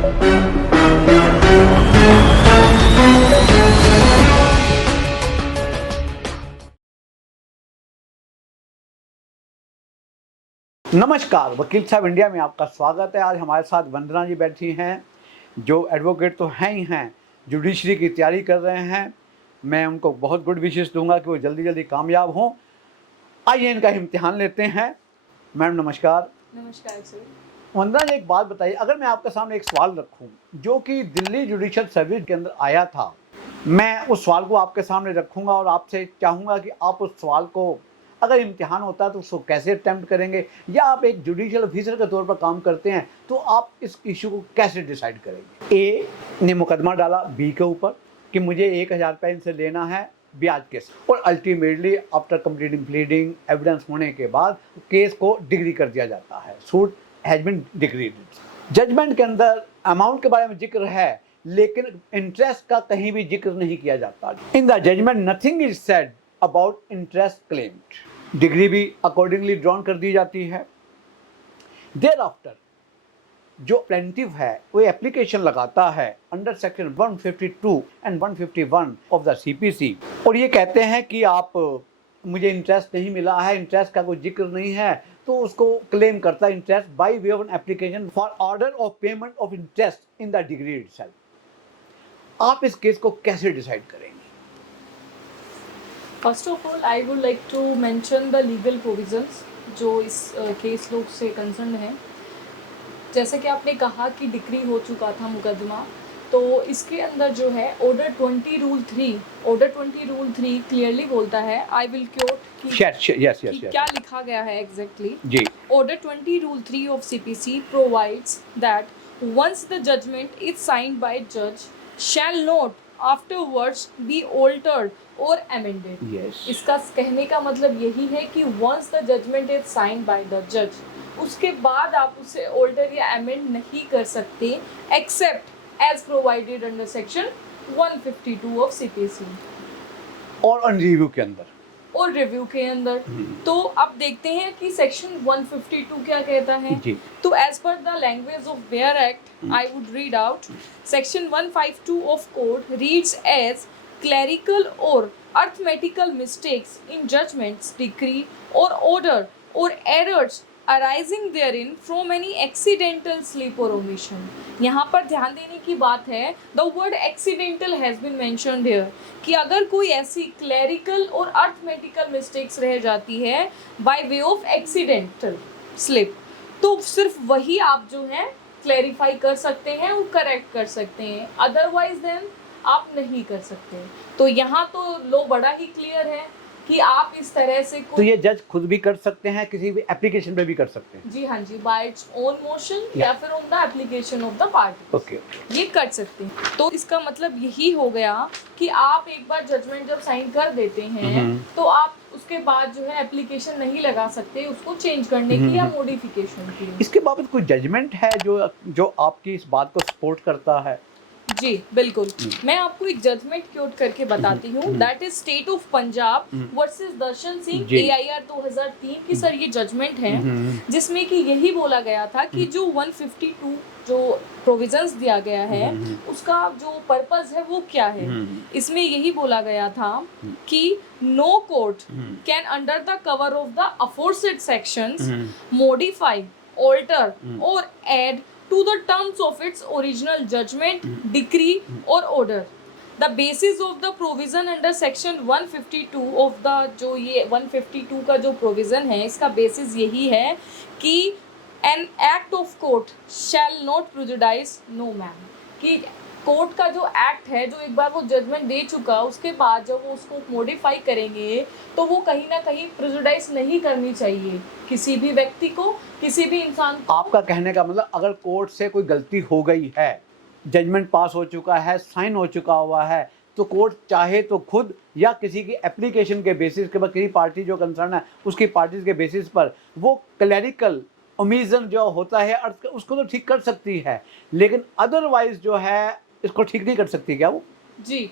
नमस्कार, वकील साहब इंडिया में आपका स्वागत है। आज हमारे साथ वंदना जी बैठी हैं, जो एडवोकेट तो हैं ही हैं, जुडिशरी की तैयारी कर रहे हैं। मैं उनको बहुत गुड विशेस दूंगा कि वो जल्दी जल्दी कामयाब हों। आइए इनका इम्तिहान लेते हैं। मैडम नमस्कार। नमस्कार सर। वंदना जी, एक बात बताइए, अगर मैं आपके सामने एक सवाल रखूं जो कि दिल्ली जुडिशल सर्विस के अंदर आया था, मैं उस सवाल को आपके सामने रखूंगा और आपसे चाहूँगा कि आप उस सवाल को, अगर इम्तिहान होता है तो उसको कैसे अटेम्प्ट करेंगे, या आप एक जुडिशियल ऑफिसर के तौर पर काम करते हैं तो आप इस इशू को कैसे डिसाइड करेंगे। ए ने मुकदमा डाला बी के ऊपर कि मुझे 1000 रुपये इनसे लेना है ब्याज के, और ultimately after completing pleading evidence होने के बाद केस को डिग्री कर दिया जाता है। Suit has been decreed. Judgment के अंदर अमाउंट के बारे में जिक्र है, लेकिन इंटरेस्ट का कहीं भी जिक्र नहीं किया जाता। In the judgment nothing is said about interest claimed. Decree भी अकॉर्डिंगली ड्रॉन कर दी जाती है। देयर आफ्टर जो प्लेंटिव है वो एप्लीकेशन लगाता है under section 152 and 151 of the CPC, और ये कहते हैं कि आप, मुझे इंटरेस्ट नहीं मिला है, इंटरेस्ट का कोई जिक्र नहीं है, तो उसको क्लेम करता है interest by way of an application for order of payment of interest in the decree itself. आप इस केस को कैसे डिसाइड करेंगे? First of all I would like to mention the legal provisions जो इस केस लोग से कंसर्न है। जैसे कि आपने कहा कि डिक्री हो चुका था मुकदमा, तो इसके अंदर जो है ऑर्डर 20 रूल 3 क्लियरली बोलता है, आई विल क्योट कि क्या लिखा गया है एग्जैक्टली जी। Order 20 rule 3 of CPC provides that once the judgment is signed by जज shall not afterwards be altered और अमेंडेड। इसका कहने का मतलब यही है कि once the judgment is signed by the जज, उसके बाद आप उसे ऑल्टर या अमेंड नहीं कर सकते except as provided under section 152 of CPC और ऑन रिव्यू के अंदर, और रिव्यू के अंदर। तो अब देखते हैं कि सेक्शन 152 क्या कहता है जी। तो as per the language of bare act I would read out section 152 of code reads as clerical or arithmetical mistakes in judgments, decree or order or errors arising therein from any accidental slip or omission। यहाँ पर ध्यान देने की बात है, the word accidental has been mentioned here, कि अगर कोई ऐसी clerical और arithmetical mistakes रह जाती है by way of accidental slip, तो सिर्फ वही आप जो है क्लैरिफाई कर सकते हैं और करेक्ट कर सकते हैं, अदरवाइज देन आप नहीं कर सकते। तो यहाँ तो लो बड़ा ही क्लियर है कि आप इस तरह से तो ये जज खुद भी कर सकते हैं, किसी भी एप्लीकेशन पे भी कर सकते हैं। जी हाँ जी, बाय इट्स ओन मोशन या फिर on the application of the party. Okay, ये कर सकते हैं। तो इसका मतलब यही हो गया कि आप एक बार जजमेंट जब साइन कर देते हैं तो आप उसके बाद जो है एप्लीकेशन नहीं लगा सकते उसको चेंज करने की या मॉडिफिकेशन की। इसके बाबत कोई जजमेंट है जो आपकी इस बात को सपोर्ट करता है? जी बिल्कुल, मैं आपको एक जजमेंट कोट करके बताती हूँ। That is state of Punjab versus Darshan Singh AIR 2003 की सर ये जजमेंट है, जिसमें कि यही बोला गया था कि जो 152 जो प्रोविजंस दिया गया है उसका जो पर्पस है वो क्या है। इसमें यही बोला गया था कि no court can under the cover of the aforesaid sections modify, alter और add to the terms of its original judgment, decree or order. The basis of the provision under section 152 of the जो ये 152 का जो provision है, इसका basis यही है कि an act of court shall not prejudice no man, कि कोर्ट का जो एक्ट है, जो एक बार वो जजमेंट दे चुका, उसके बाद जब वो उसको मॉडिफाई करेंगे तो वो कहीं ना कहीं प्रेजुडाइज नहीं करनी चाहिए किसी भी व्यक्ति को, किसी भी इंसान को। आपका कहने का मतलब अगर कोर्ट से कोई गलती हो गई है, जजमेंट पास हो चुका है, साइन हो चुका हुआ है, तो कोर्ट चाहे तो खुद या किसी की एप्लीकेशन के बेसिस के बाद, किसी पार्टी जो कंसर्न है उसकी पार्टीज के बेसिस पर वो क्लैरिकल ओमिशन जो होता है उसको तो ठीक कर सकती है, लेकिन अदरवाइज जो है इसको ठीक नहीं कर सकती क्या वो? जी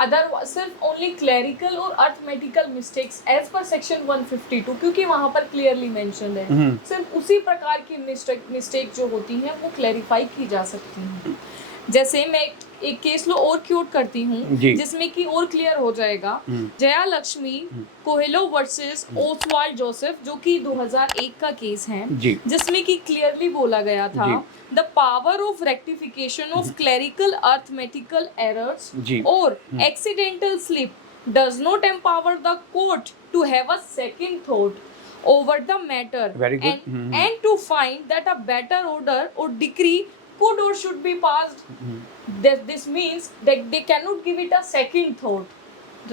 अदर सिर्फ ओनली क्लरिकल और arithmetical mistakes as per section 152, क्योंकि वहां पर क्लियरली मेंशन है, सिर्फ उसी प्रकार की मिस्टेक जो होती हैं वो क्लैरिफाई की जा सकती हैं। जैसे मैं एक केस लो और क्यूट करती हूँ जिसमें कि और क्लियर हो जाएगा। Jaya Lakshmi Coelho versus Oswald Joseph, जो कि 2001 का केस है, जिसमें कि क्लियरली बोला गया था the power of rectification of clerical arithmetical errors और accidental slip does not empower the court to have a second thought over the matter and to find that a better order or decree could or should be passed. This means that they cannot give it a second thought,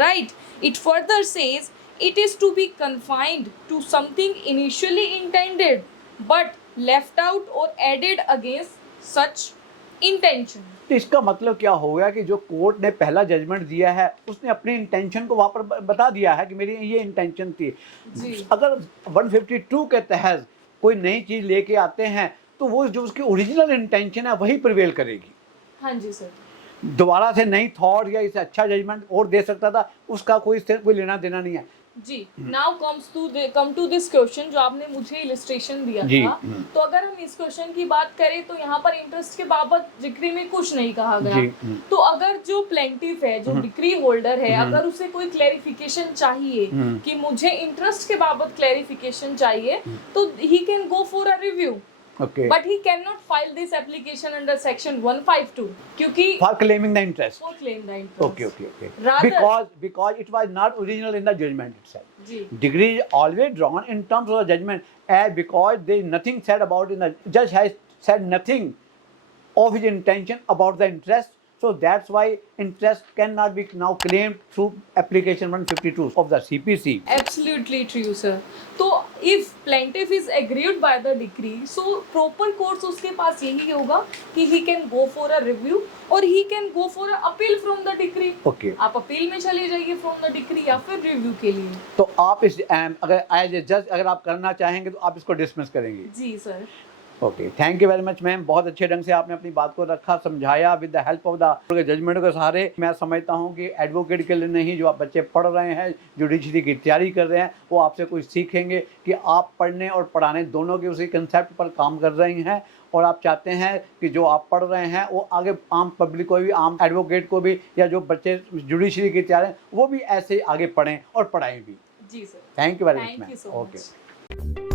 right? It further says it is to be confined to something initially intended but left out or added against such intention. तो इसका मतलब क्या हो गया कि जो court ने पहला जजमेंट दिया है उसने अपनी इंटेंशन को वहाँ पर बता दिया है कि मेरी ये इंटेंशन थी। अगर 152 के तहत कोई नई चीज़ लेके आते हैं तो वो जो उसकी ओरिजिनल इंटेंशन है वही प्रिवेल करेगी। हाँ जी सर। दोबारा से नई थॉट या इससे अच्छा जजमेंट और दे सकता था, उसका कोई लेना देना नहीं है। जी now come to this question जो आपने मुझे इलस्ट्रेशन दिया था। तो अगर हम इस क्वेश्चन की बात करें तो यहाँ पर इंटरेस्ट के बाबत डिक्री में कुछ नहीं कहा गया। तो अगर जो प्लेंटिफ है, जो डिक्री होल्डर है, अगर उसे कोई क्लैरिफिकेशन चाहिए कि मुझे इंटरेस्ट के बाबत क्लैरिफिकेशन चाहिए, तो he can go for a review. Okay. But he cannot file this application under section 152 क्योंकि for claiming the interest. For claim the interest. Okay. Rather, because it was not original in the judgment itself. Ji. Degree is always drawn in terms of the judgment, because there is nothing said about in the judge has said nothing of his intention about the interest. So that's why interest cannot be now claimed through application 152 of the CPC. Absolutely true, sir. तो if plaintiff is aggrieved by the decree, so proper course उसके पास यही होगा कि he can go for a review और he can go for a appeal from the decree. Okay. आप appeal में चले जाइए from the decree या फिर रिव्यू के लिए। तो आप इस अगर एज ए जज अगर आप करना चाहेंगे तो आप इसको डिसमिस करेंगे। जी sir. Okay, thank you very much ma'am. बहुत अच्छे ढंग से आपने अपनी बात को रखा, समझाया with the help of the judgment के सहारे। मैं समझता हूँ कि एडवोकेट के लिए नहीं, जो आप बच्चे पढ़ रहे हैं, जुडिशरी की तैयारी कर रहे हैं, वो आपसे कुछ सीखेंगे कि आप पढ़ने और पढ़ाने दोनों के उसी कंसेप्ट पर काम कर रही हैं और आप चाहते हैं कि जो आप पढ़ रहे हैं वो आगे आम पब्लिक को भी, आम एडवोकेट को भी, या जो बच्चे जुडिशरी की तैयारी हैं वो भी ऐसे आगे पढ़ें और पढ़ाएँ भी। जी sir. Thank you very much ma'am. Okay.